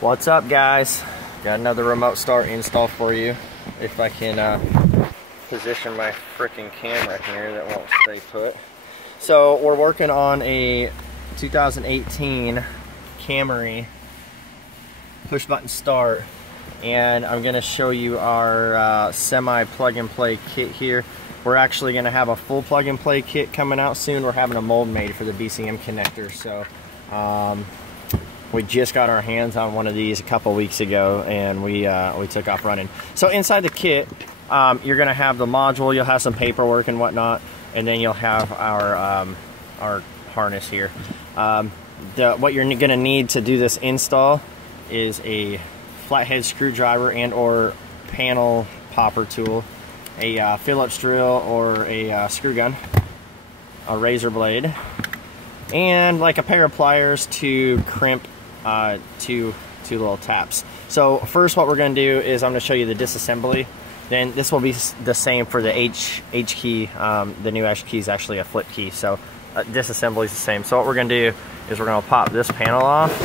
What's up, guys? Got another remote start install for you. If I can position my freaking camera here that won't stay put. So we're working on a 2018 Camry push button start, and I'm going to show you our semi plug and play kit here. We're actually going to have a full plug and play kit coming out soon. We're having a mold made for the BCM connector, so we just got our hands on one of these a couple weeks ago, and we took off running. So inside the kit, you're going to have the module, you'll have some paperwork and whatnot, and then you'll have our harness here. What you're going to need to do this install is a flathead screwdriver and or panel popper tool, a Phillips drill or a screw gun, a razor blade, and like a pair of pliers to crimp two little taps. So first what we're going to do is I'm going to show you the disassembly. Then this will be the same for the H key. The new H key is actually a flip key, so disassembly is the same. So what we're going to do is we're going to pop this panel off,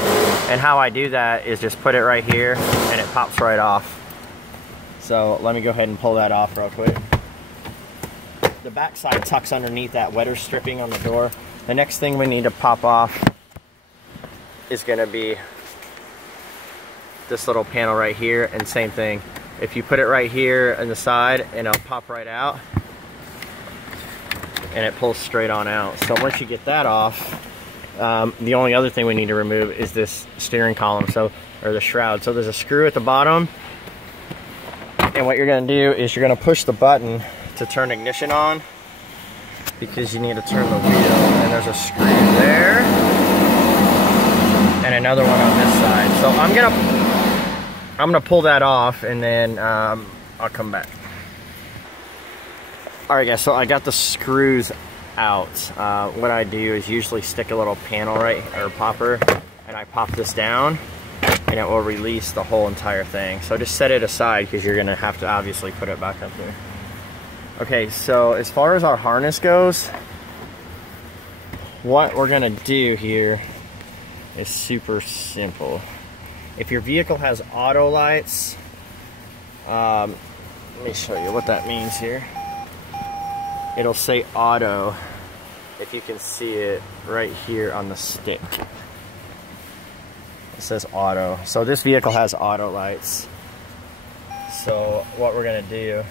and how I do that is just put it right here and it pops right off. So let me go ahead and pull that off real quick. The back side tucks underneath that wetter stripping on the door. The next thing we need to pop off is going to be this little panel right here, and same thing. If you put it right here on the side, and it'll pop right out, and it pulls straight on out. So once you get that off, the only other thing we need to remove is this steering column, or the shroud. So there's a screw at the bottom, and what you're going to do is you're going to push the button to turn ignition on, because you need to turn the wheel, and there's a screw there and another one on this side. So I'm gonna pull that off, and then I'll come back. Alright guys, so I got the screws out. What I do is usually stick a little panel or popper, and I pop this down, and it will release the whole entire thing. So just set it aside, because you're gonna have to obviously put it back up there. Okay, so as far as our harness goes, what we're gonna do here is super simple. If your vehicle has auto lights, let me show you what that means here. It'll say auto, if you can see it right here on the stick. It says auto. So this vehicle has auto lights. So what we're gonna do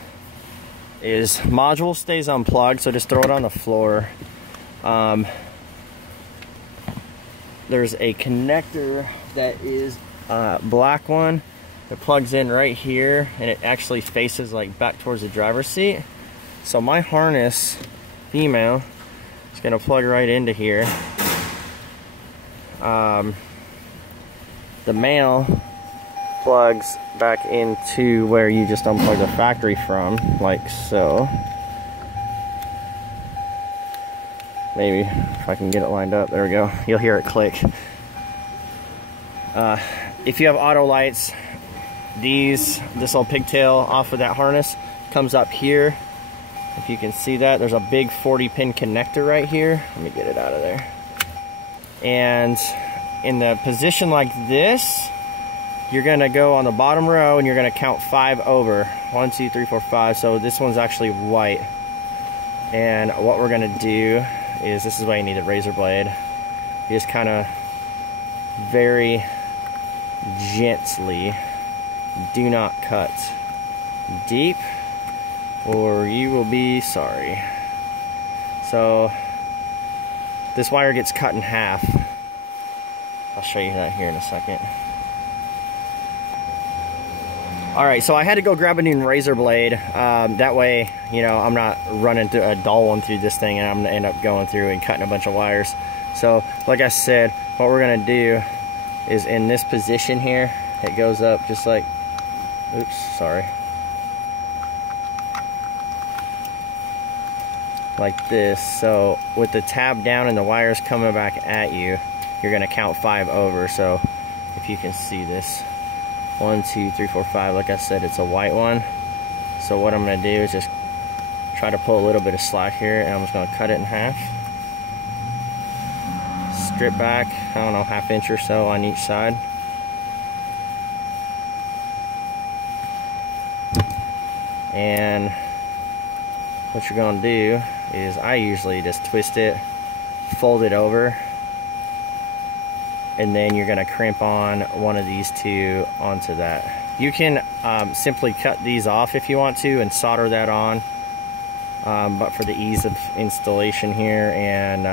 is module stays unplugged, so just throw it on the floor. There's a connector that is black one that plugs in right here, and it actually faces like back towards the driver's seat. So my harness, female, is gonna plug right into here. The male plugs back into where you just unplug the factory from, like so. Maybe if I can get it lined up, there we go. You'll hear it click. If you have auto lights, this little pigtail off of that harness comes up here. If you can see that, there's a big 40-pin connector right here. Let me get it out of there. And in the position like this, you're gonna go on the bottom row, and you're gonna count 5 over. 1, 2, 3, 4, 5. So this one's actually white. And what we're gonna do is, this is why you need a razor blade. You just kind of very gently, do not cut deep, or you will be sorry. So this wire gets cut in half. I'll show you that here in a second. Alright, so I had to go grab a new razor blade. That way, you know, I'm not running through a dull one through this thing, and I'm going to end up going through and cutting a bunch of wires. So, like I said, what we're going to do is in this position here, it goes up just like, oops, sorry. Like this. So, with the tab down and the wires coming back at you, you're going to count 5 over. So, if you can see this. 1, 2, 3, 4, 5. Like I said, it's a white one. So what I'm going to do is just try to pull a little bit of slack here, and I'm just going to cut it in half. Strip back, I don't know, ½ inch or so on each side. And what you're going to do is, I usually just twist it, fold it over, and then you're going to crimp on one of these two onto that. You can simply cut these off if you want to and solder that on, but for the ease of installation here, and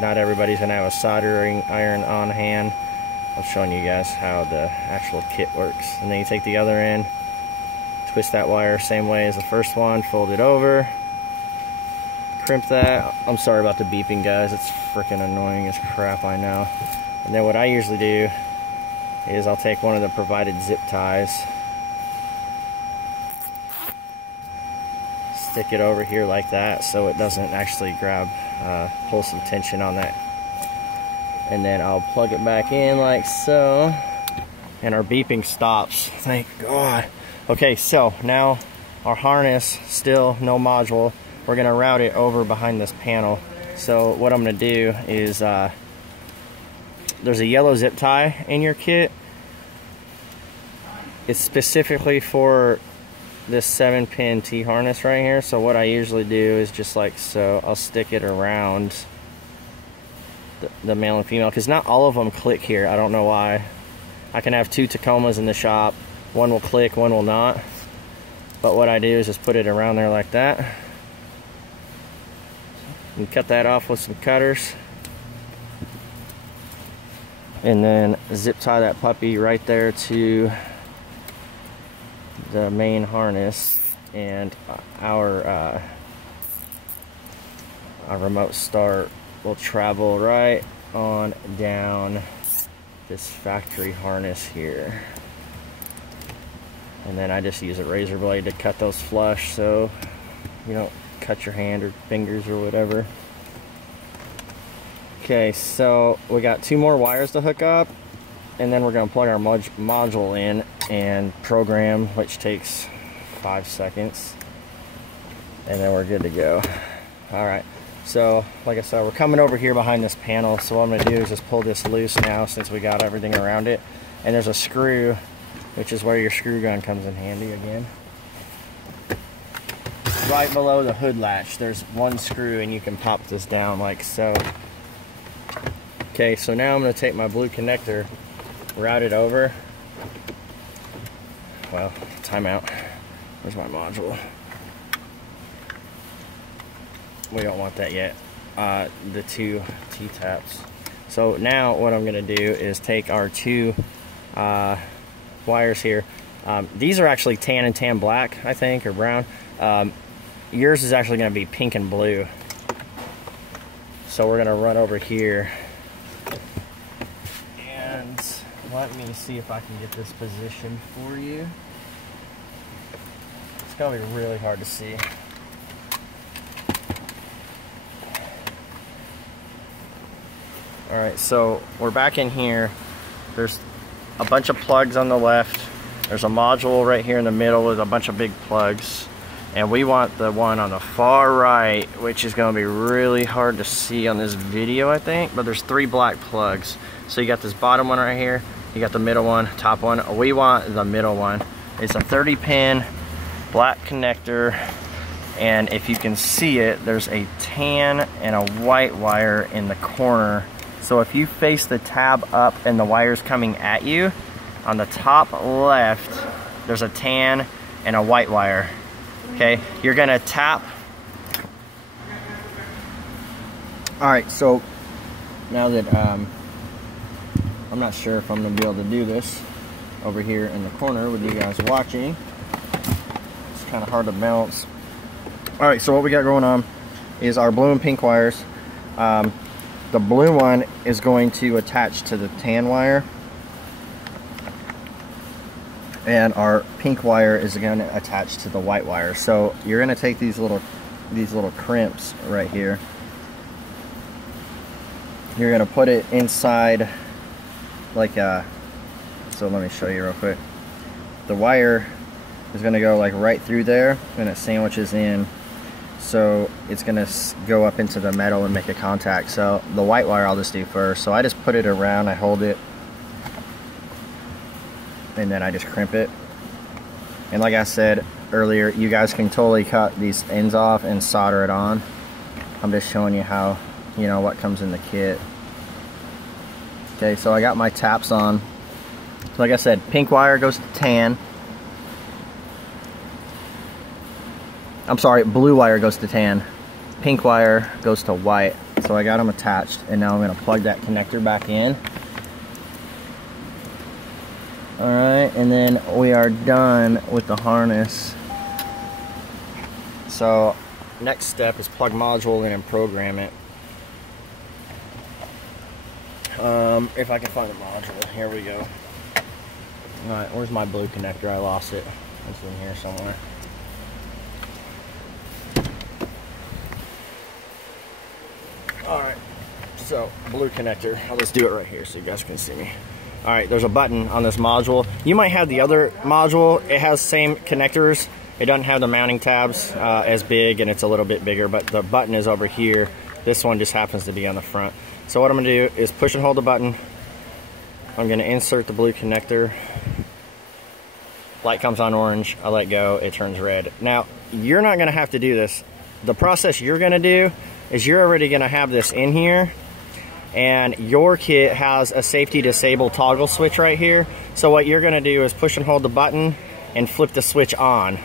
not everybody's going to have a soldering iron on hand, I'm showing you guys how the actual kit works. And then you take the other end, twist that wire same way as the first one, fold it over, crimp that. I'm sorry about the beeping, guys, it's freaking annoying as crap, I know. And then what I usually do is I'll take one of the provided zip ties, stick it over here like that so it doesn't actually grab, pull some tension on that. And then I'll plug it back in like so, and our beeping stops, thank God. Okay, so now our harness, still no module, we're gonna route it over behind this panel. So what I'm gonna do is, there's a yellow zip tie in your kit. It's specifically for this 7-pin T-harness right here. So what I usually do is just like so, I'll stick it around the male and female, because not all of them click here. I don't know why. I can have 2 Tacomas in the shop. One will click, one will not. But what I do is just put it around there like that. And cut that off with some cutters. And then zip tie that puppy right there to the main harness, and our remote start will travel right on down this factory harness here. And then I just use a razor blade to cut those flush so you don't cut your hand or fingers or whatever. Okay, so we got 2 more wires to hook up, and then we're going to plug our module in and program, which takes 5 seconds, and then we're good to go. Alright, so like I said, we're coming over here behind this panel, so what I'm going to do is just pull this loose now since we got everything around it. And there's a screw, which is where your screw gun comes in handy again. Right below the hood latch, there's one screw, and you can pop this down like so. Okay, so now I'm going to take my blue connector, route it over. Well, timeout. Where's my module? We don't want that yet. The 2 T-taps. So now what I'm going to do is take our 2 wires here. These are actually tan and tan black, I think, or brown. Yours is actually going to be pink and blue. So we're going to run over here. And let me see if I can get this positioned for you. It's going to be really hard to see. Alright, so we're back in here. There's a bunch of plugs on the left. There's a module right here in the middle with a bunch of big plugs. And we want the one on the far right, which is going to be really hard to see on this video, I think. But there's 3 black plugs. So you got this bottom one right here. You got the middle one, top one. We want the middle one. It's a 30-pin black connector. And if you can see it, there's a tan and a white wire in the corner. So if you face the tab up and the wire's coming at you, on the top left, there's a tan and a white wire. Okay, you're gonna tap. Alright, so now that I'm not sure if I'm gonna be able to do this over here in the corner with you guys watching. It's kind of hard to balance. Alright, so what we got going on is our blue and pink wires. The blue one is going to attach to the tan wire, and our pink wire is going to attach to the white wire. So you're going to take these little crimps right here. You're going to put it inside like so let me show you real quick. The wire is going to go like right through there, and it sandwiches in. So it's going to go up into the metal and make a contact. So the white wire I'll just do first. So I just put it around, I hold it, and then I just crimp it. And like I said, earlier, you guys can totally cut these ends off and solder it on. I'm just showing you how, you know, what comes in the kit. Okay, so I got my taps on. So like I said, pink wire goes to tan. I'm sorry, blue wire goes to tan. Pink wire goes to white. So I got them attached, and now I'm going to plug that connector back in. Alright, and then we are done with the harness. So next step is plug module in and program it. If I can find the module, here we go. Alright, where's my blue connector? I lost it. It's in here somewhere. Alright, so blue connector. I'll just do it right here so you guys can see me. Alright, there's a button on this module. You might have the other module. It has same connectors. It doesn't have the mounting tabs as big, and it's a little bit bigger, but the button is over here. This one just happens to be on the front. So what I'm going to do is push and hold the button. I'm going to insert the blue connector. Light comes on orange. I let go. It turns red. Now, you're not going to have to do this. The process you're going to do is you're already going to have this in here, and your kit has a safety disable toggle switch right here. So what you're going to do is push and hold the button and flip the switch on.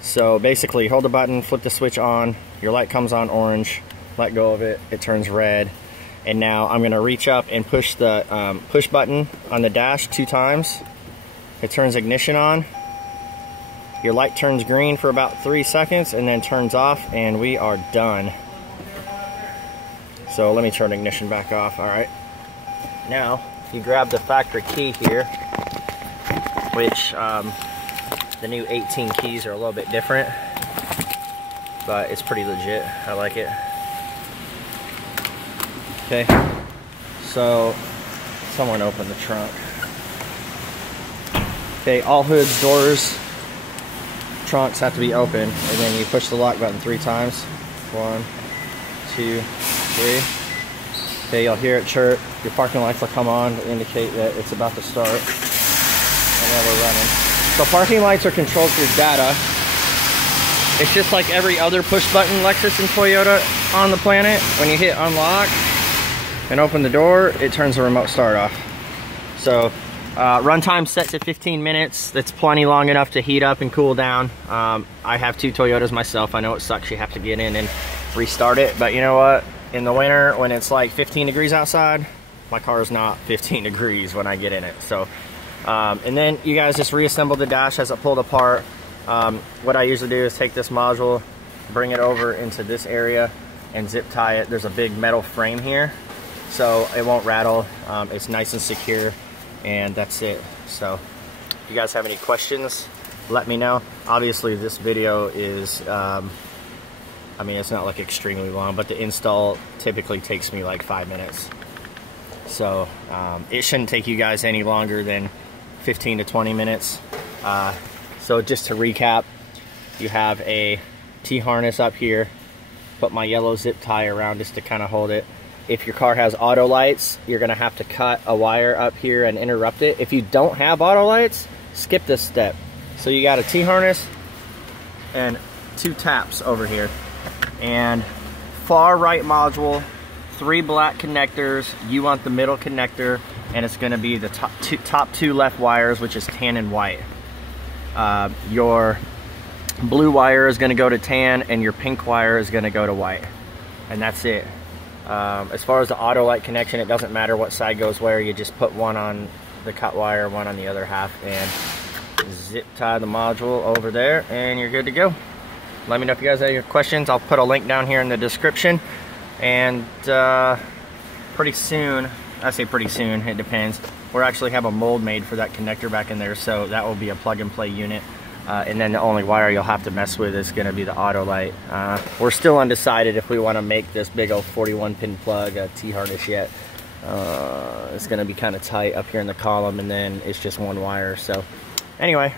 So basically, hold the button, flip the switch on, your light comes on orange, let go of it, it turns red. And now I'm going to reach up and push the push button on the dash 2 times. It turns ignition on. Your light turns green for about 3 seconds and then turns off, and we are done. So let me turn ignition back off. Alright. Now, you grab the factory key here, which the new 18 keys are a little bit different, but it's pretty legit. I like it. Okay, so someone opened the trunk. Okay, all hoods, doors, trunks have to be open, and then you push the lock button 3 times. 1, 2, 3. Okay, you'll hear it chirp. Your parking lights will come on to indicate that it's about to start, and then we're running. So parking lights are controlled through data. It's just like every other push button Lexus and Toyota on the planet. When you hit unlock and open the door, it turns the remote start off. So runtime set to 15 minutes. That's plenty long enough to heat up and cool down. I have 2 Toyotas myself. I know it sucks you have to get in and restart it, but you know what? In the winter, when it's like 15 degrees outside, my car is not 15 degrees when I get in it. So, and then you guys just reassemble the dash as it pulled apart. What I usually do is take this module, bring it over into this area, and zip tie it. There's a big metal frame here, so it won't rattle. It's nice and secure, and that's it. So if you guys have any questions, let me know. Obviously this video is I mean, it's not like extremely long, but the install typically takes me like 5 minutes. So it shouldn't take you guys any longer than 15 to 20 minutes. So just to recap, you have a T-harness up here. Put my yellow zip tie around just to kind of hold it. If your car has auto lights, you're gonna have to cut a wire up here and interrupt it. If you don't have auto lights, skip this step. So you got a T-harness and 2 taps over here. And far right module, 3 black connectors. You want the middle connector, and it's gonna be the top two left wires, which is tan and white. Your blue wire is gonna go to tan, and your pink wire is gonna go to white. And that's it. As far as the auto light connection, it doesn't matter what side goes where. You just put one on the cut wire, one on the other half, and zip tie the module over there, and you're good to go. Let me know if you guys have any questions. I'll put a link down here in the description. And pretty soon, I say pretty soon, it depends. We'll actually have a mold made for that connector back in there, so that will be a plug and play unit. And then the only wire you'll have to mess with is going to be the auto light. We're still undecided if we want to make this big old 41 pin plug a T-harness yet. It's going to be kind of tight up here in the column, and then it's just one wire. So anyway,